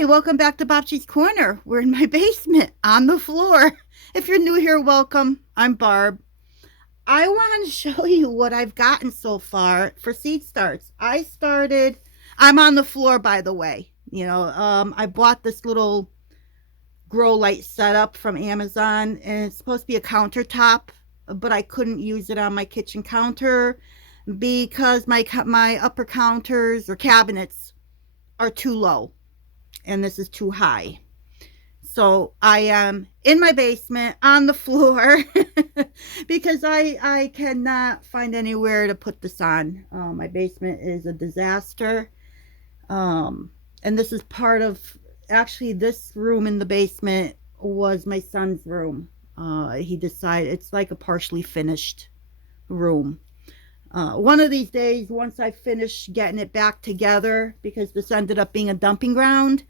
Hi, welcome back to Bobchi's Corner. We're in my basement on the floor. If you're new here, welcome. I'm Barb. I want to show you what I've gotten so far for seed starts. I'm on the floor, by the way. I bought this little grow light setup from Amazon, and it's supposed to be a countertop, but I couldn't use it on my kitchen counter because my upper counters or cabinets are too low and this is too high. So I am in my basement on the floor because I cannot find anywhere to put this on. My basement is a disaster. And this is part of, actually this room in the basement was my son's room. He decided it's like a partially finished room. One of these days, once I finish getting it back together, because this ended up being a dumping ground,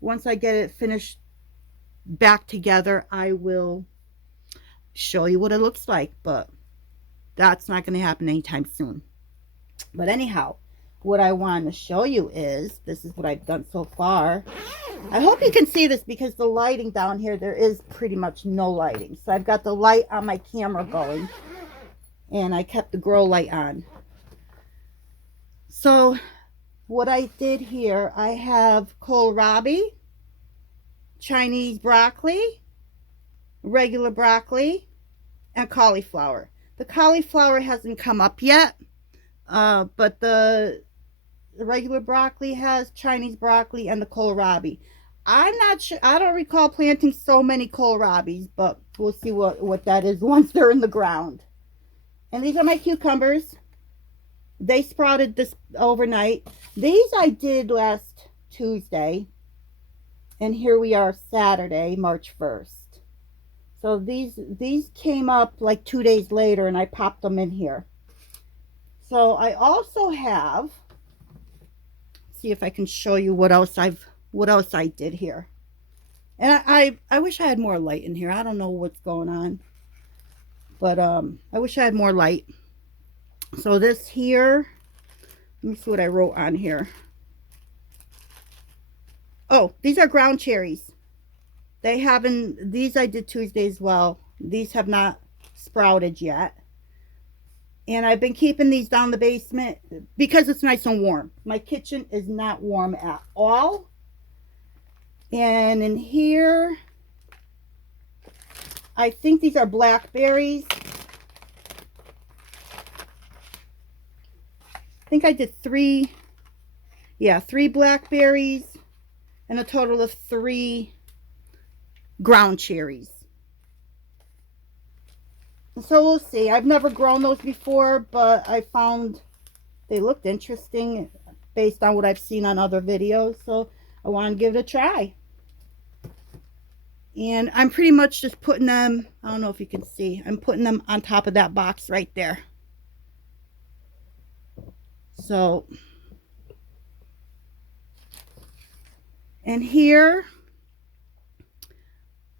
once I get it finished back together, I will show you what it looks like, but that's not going to happen anytime soon. But anyhow, what I want to show you is, this is what I've done so far. I hope you can see this because the lighting down here, there is pretty much no lighting. So I've got the light on my camera going, and I kept the grow light on. So what I did here, I have kohlrabi, Chinese broccoli, regular broccoli, and cauliflower. The cauliflower hasn't come up yet, but the regular broccoli has Chinese broccoli and the kohlrabi. I'm not sure, I don't recall planting so many kohlrabis, but we'll see what that is once they're in the ground. And these are my cucumbers. They sprouted this overnight. These I did last Tuesday. And here we are Saturday, March 1st. So these came up like 2 days later and I popped them in here. So I also have, see if I can show you what else I did here. And I wish I had more light in here. I don't know what's going on. But I wish I had more light. So this here, let me see what I wrote on here. Oh, these are ground cherries. These I did Tuesday as well. These have not sprouted yet. And I've been keeping these down the basement because it's nice and warm. My kitchen is not warm at all. And in here, I think these are blackberries. I think I did three blackberries and a total of 3 ground cherries. So we'll see. I've never grown those before, but I found they looked interesting based on what I've seen on other videos. So I want to give it a try. And I'm pretty much just putting them, I don't know if you can see, I'm putting them on top of that box right there. So, and here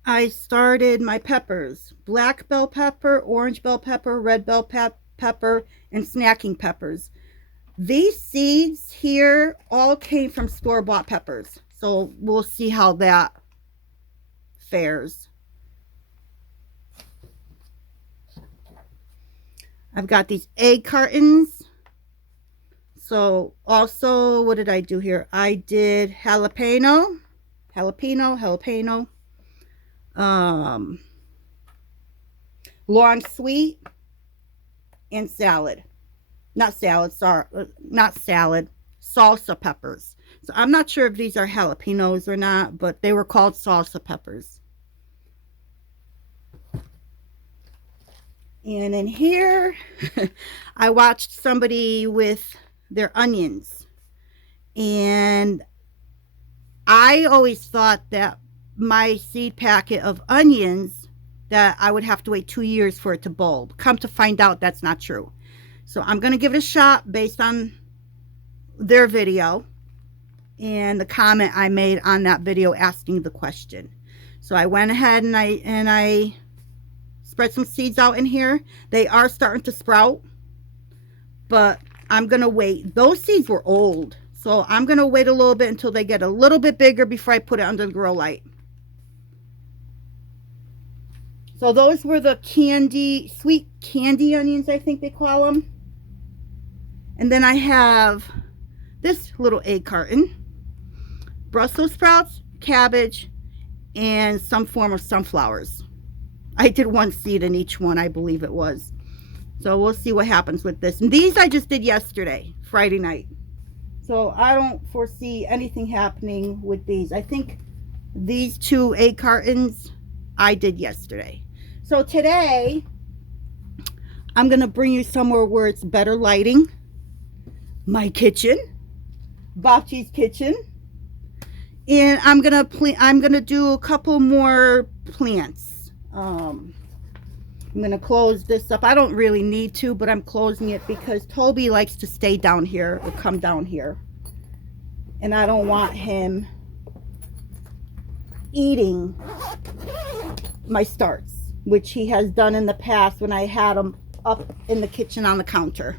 I started my peppers: black bell pepper, orange bell pepper, red bell pepper, and snacking peppers. These seeds here all came from store-bought peppers. So we'll see how that fares. I've got these egg cartons. So also, what did I do here? I did jalapeno, long sweet, and salad. Not salad, sorry, not salad, salsa peppers. So I'm not sure if these are jalapenos or not, but they were called salsa peppers. And in here, I watched somebody with their onions. And I always thought that my seed packet of onions, that I would have to wait 2 years for it to bulb. Come to find out, that's not true. So I'm going to give it a shot based on their video and the comment I made on that video asking the question. So I went ahead and I spread some seeds out in here. They are starting to sprout, but I'm going to wait. Those seeds were old, So I'm going to wait a little bit until they get a little bit bigger before I put it under the grow light. So those were the sweet candy onions, I think they call them. And then I have this little egg carton, Brussels sprouts, cabbage, and some form of sunflowers. I did one seed in each one, I believe it was. So we'll see what happens with this. And these I just did yesterday, Friday night. So I don't foresee anything happening with these. I think these 2 egg cartons I did yesterday. So today I'm going to bring you somewhere where it's better lighting. My kitchen, Bocce's kitchen. And I'm gonna do a couple more plants. I'm gonna close this up. I don't really need to, but I'm closing it because Toby likes to stay down here or come down here, and I don't want him eating my starts, which he has done in the past when I had them up in the kitchen on the counter.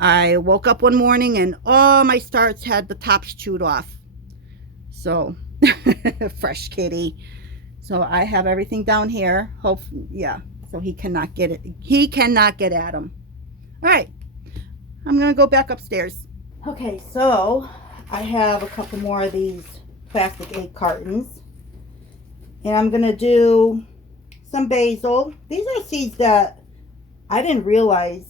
I woke up one morning and all my starts had the tops chewed off. So fresh kitty. So I have everything down here. Yeah, so he cannot get it. He cannot get at them. All right, I'm gonna go back upstairs. Okay, so I have a couple more of these plastic egg cartons, and I'm gonna do some basil. These are seeds that I didn't realize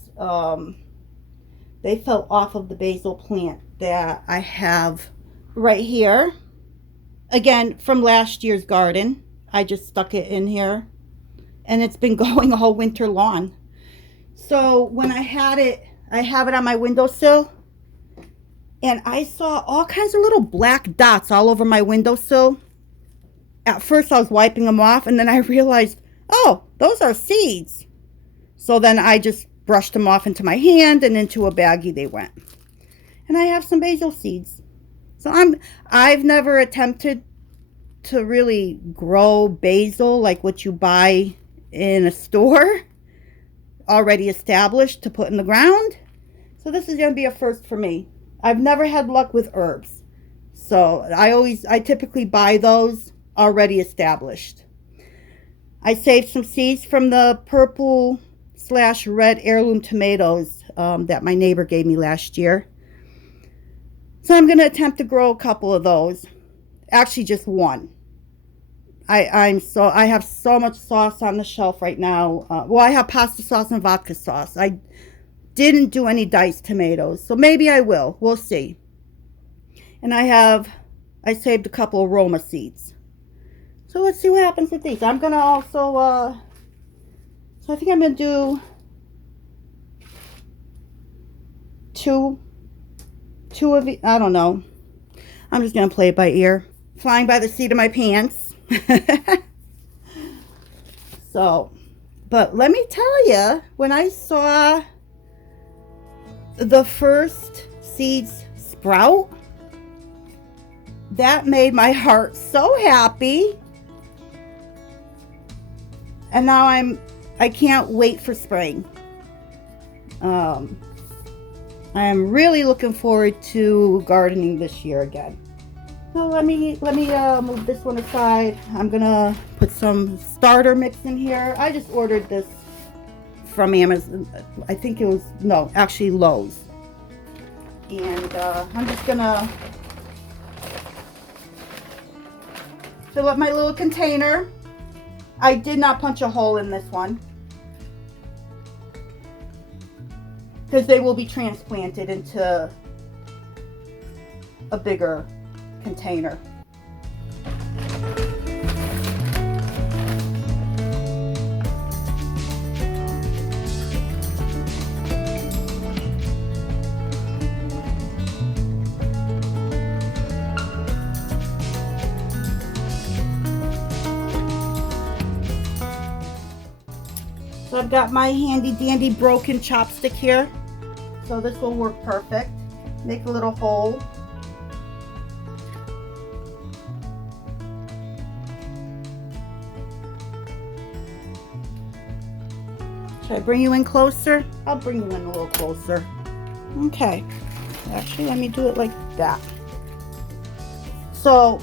they fell off of the basil plant that I have right here. Again, from last year's garden. I just stuck it in here, and it's been going all winter long. So when I have it on my windowsill, and I saw all kinds of little black dots all over my windowsill. At first I was wiping them off, and then I realized, oh, those are seeds. So then I just brushed them off into my hand, and into a baggie they went. And I have some basil seeds. So I've never attempted to really grow basil like what you buy in a store already established to put in the ground. So this is going to be a first for me. I've never had luck with herbs. So I typically buy those already established. I saved some seeds from the purple/red heirloom tomatoes that my neighbor gave me last year. So I'm going to attempt to grow a couple of those. Actually, just one. I have so much sauce on the shelf right now. Well, I have pasta sauce and vodka sauce. I didn't do any diced tomatoes, so maybe I will. We'll see. And I saved a couple of Roma seeds. So let's see what happens with these. I'm gonna also so I think I'm gonna do two of it. I don't know. I'm just gonna play it by ear. Flying by the seat of my pants. So, but let me tell you, when I saw the first seeds sprout, that made my heart so happy. And now I can't wait for spring. I am really looking forward to gardening this year again. So let me move this one aside. I'm gonna put some starter mix in here. I just ordered this from Amazon. I think it was, no, actually Lowe's. And I'm just gonna fill up my little container. I did not punch a hole in this one because they will be transplanted into a bigger container. So I've got my handy dandy broken chopstick here. So this will work perfect. Make a little hole. Should I bring you in closer? I'll bring you in a little closer. Okay. Actually, let me do it like that. So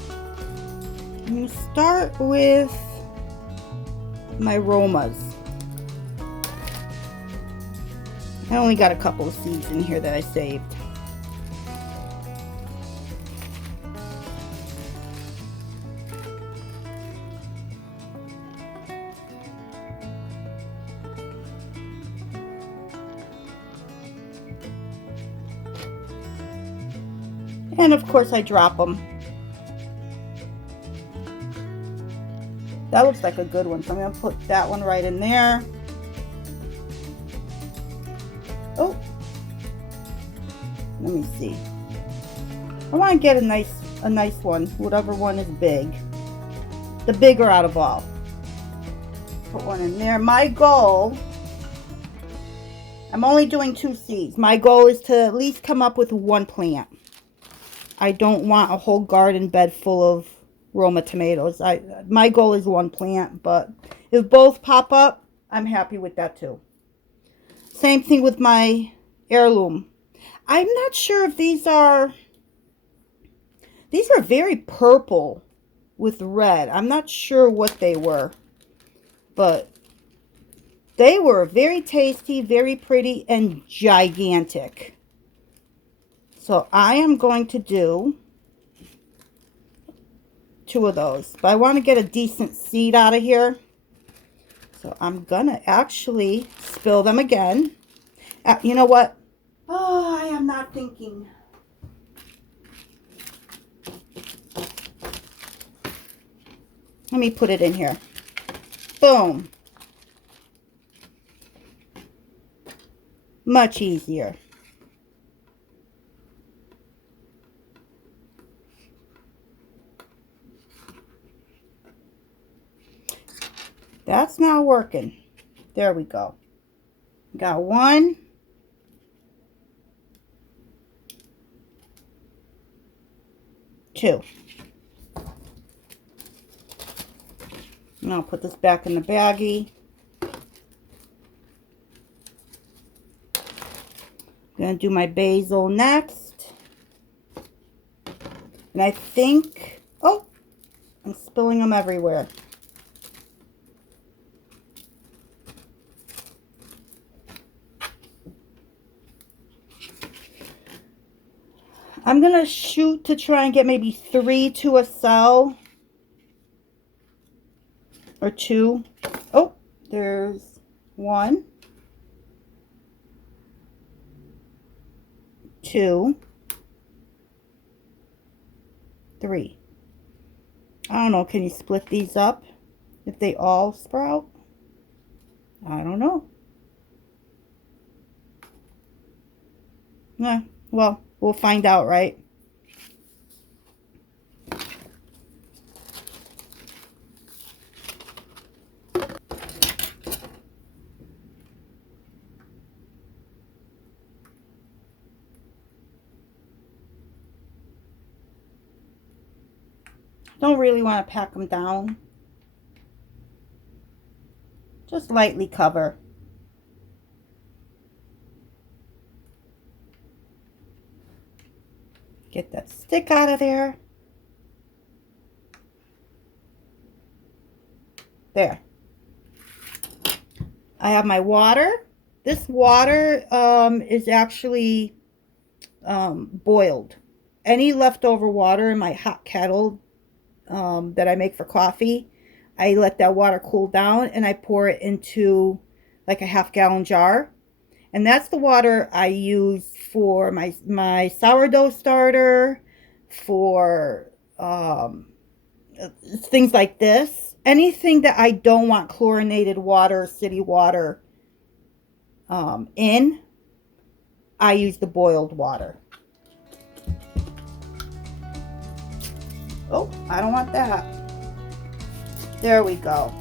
I'm going to start with my Romas. I only got a couple of seeds in here that I saved. And of course I drop them. That looks like a good one, so I'm going to put that one right in there. Oh, let me see. I want to get a nice one, whatever one is big. The bigger out of all. Put one in there. My goal, I'm only doing 2 seeds. My goal is to at least come up with 1 plant. I don't want a whole garden bed full of Roma tomatoes. My goal is 1 plant, but if both pop up, I'm happy with that too. Same thing with my heirloom. I'm not sure if these are very purple with red. I'm not sure what they were, but they were very tasty, very pretty, and gigantic. So I am going to do 2 of those, but I want to get a decent seed out of here. So I'm gonna actually spill them again. You know what? Oh, I am not thinking. Let me put it in here. Boom. Much easier. That's not working. There we go. Got 1. 2. And I'll put this back in the baggie. I'm going to do my basil next. And I think, oh, I'm spilling them everywhere. I'm going to shoot to try and get maybe 3 to a cell. Or 2. Oh, there's 1. 2. 3. I don't know. Can you split these up if they all sprout? I don't know. Yeah, well, we'll find out, right? Don't really want to pack them down. Just lightly cover. Get that stick out of there. There. I have my water. This water is actually boiled. Any leftover water in my hot kettle that I make for coffee, I let that water cool down and I pour it into like a half-gallon jar. And that's the water I use for my sourdough starter, for things like this. Anything that I don't want chlorinated water, city water in, I use the boiled water. Oh, I don't want that. There we go.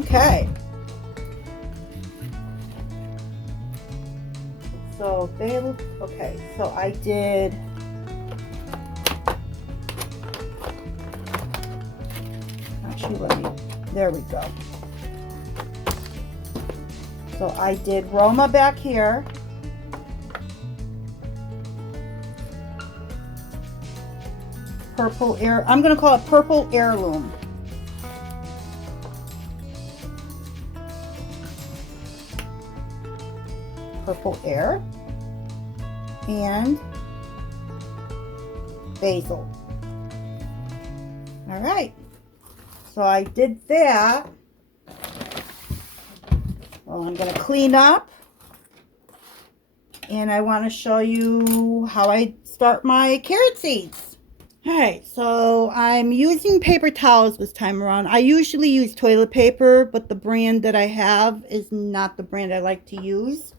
Okay. So Okay, so I did. Actually, there we go. So I did Roma back here. Purple air, I'm gonna call it Purple Heirloom. Purple Air and Basil. All right, so I did that. Well, I'm gonna clean up and I want to show you how I start my carrot seeds. All right, so I'm using paper towels this time around. I usually use toilet paper, but the brand that I have is not the brand I like to use.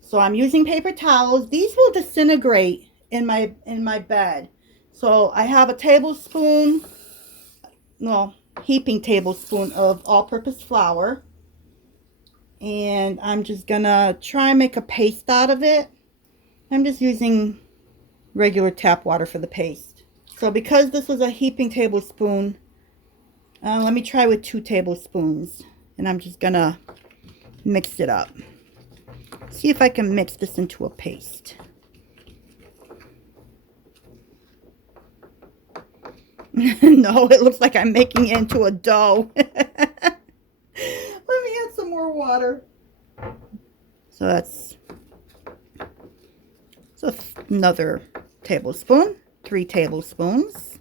So I'm using paper towels. These will disintegrate in my bed. So I have a tablespoon, no, heaping tablespoon of all-purpose flour. And I'm just gonna try and make a paste out of it. I'm just using regular tap water for the paste. So because this was a heaping tablespoon, let me try with 2 tablespoons. And I'm just gonna mix it up. See if I can mix this into a paste. No, it looks like I'm making it into a dough. Let me add some more water. So that's another tablespoon, 3 tablespoons.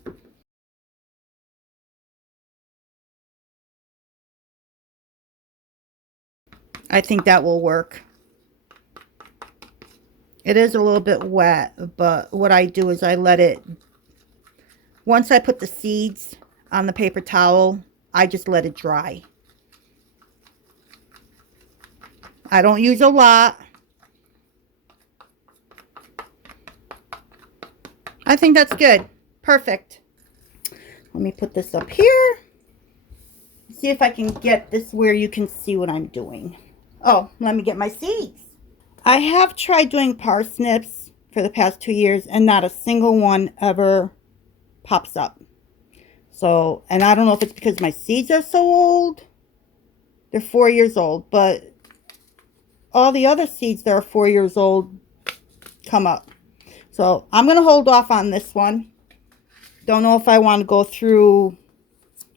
I think that will work. It is a little bit wet, but what I do is I let it, once I put the seeds on the paper towel, I just let it dry. I don't use a lot. I think that's good. Perfect. Let me put this up here. See if I can get this where you can see what I'm doing. Oh, let me get my seeds. I have tried doing parsnips for the past 2 years and not a single one ever pops up. So, and I don't know if it's because my seeds are so old. They're 4 years old, but all the other seeds that are 4 years old come up. So I'm going to hold off on this one. Don't know if I want to go through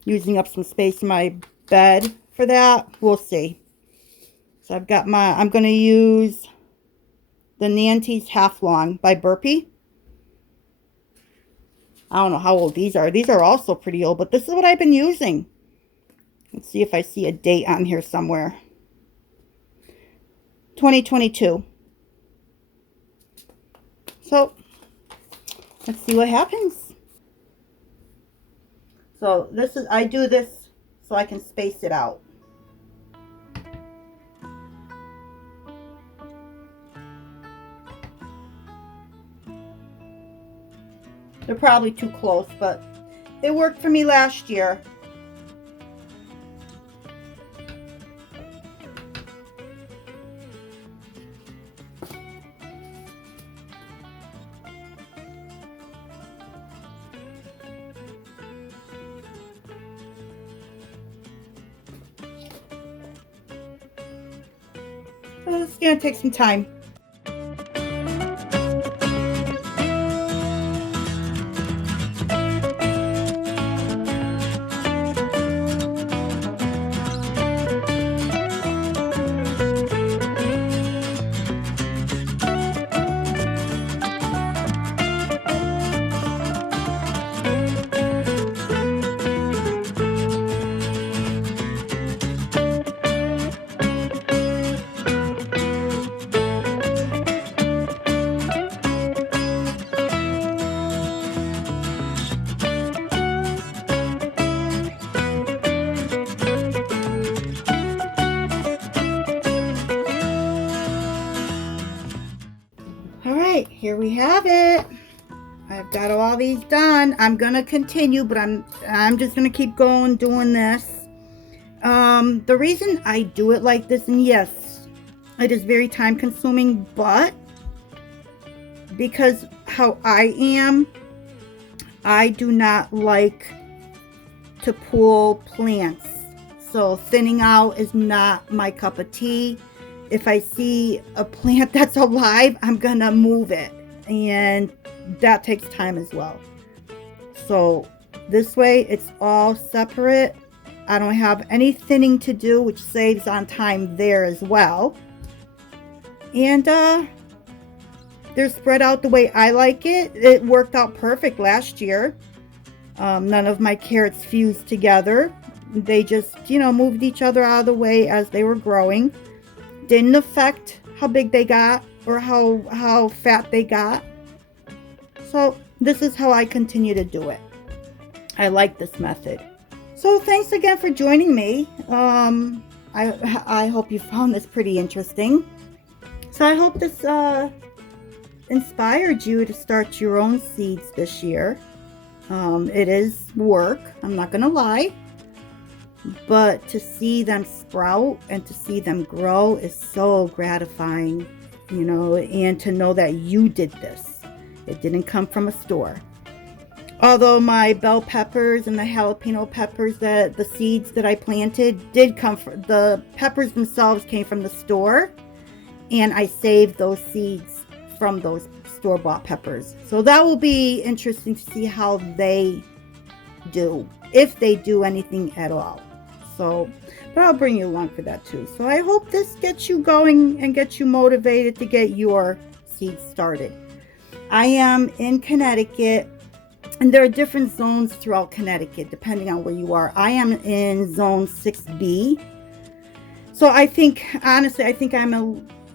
using up some space in my bed for that. We'll see. So I've got I'm going to use the Nantes Half Long by Burpee. I don't know how old these are. These are also pretty old, but this is what I've been using. Let's see if I see a date on here somewhere. 2022. So let's see what happens. So this is, I do this so I can space it out. They're probably too close, but it worked for me last year. So it's going to take some time. Alright, here we have it. I've got all these done. I'm gonna continue, but I'm just gonna keep going doing this. The reason I do it like this, and yes, it is very time consuming, but because how I am, I do not like to pull plants. So thinning out is not my cup of tea. If I see a plant that's alive, I'm gonna move it. And that takes time as well. So this way it's all separate. I don't have any thinning to do, which saves on time there as well. And they're spread out the way I like it. It worked out perfect last year. None of my carrots fused together. They just, moved each other out of the way as they were growing. Didn't affect how big they got or how fat they got. So this is how I continue to do it. I like this method. So thanks again for joining me. I hope you found this pretty interesting. So I hope this inspired you to start your own seeds this year. It is work, I'm not gonna lie, but to see them sprout and to see them grow is so gratifying, and to know that you did this. It didn't come from a store. Although my bell peppers and the jalapeno peppers, the seeds that I planted did come from, the peppers themselves came from the store, and I saved those seeds from those store-bought peppers. So that will be interesting to see how they do, if they do anything at all. So, but I'll bring you along for that too. So I hope this gets you going and gets you motivated to get your seeds started. I am in Connecticut, and there are different zones throughout Connecticut depending on where you are. I am in zone 6B. So I think, honestly,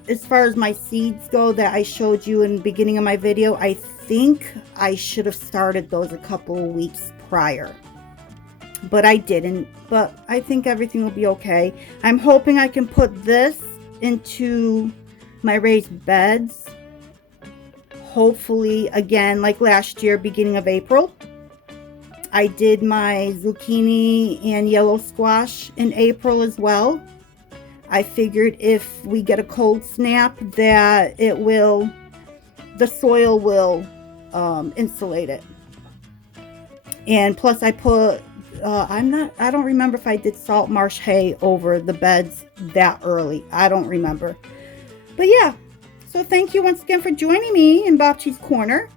as far as my seeds go that I showed you in the beginning of my video, I think I should have started those a couple of weeks prior. But I didn't. But I think everything will be okay. I'm hoping I can put this into my raised beds. Hopefully, again, like last year, beginning of April. I did my zucchini and yellow squash in April as well. I figured if we get a cold snap that the soil will insulate it. And plus I put, I don't remember if I did salt marsh hay over the beds that early. I don't remember. But yeah, so thank you once again for joining me in Babci's Corner.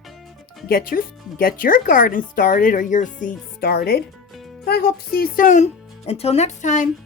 Get your garden started or your seeds started. So I hope to see you soon. Until next time.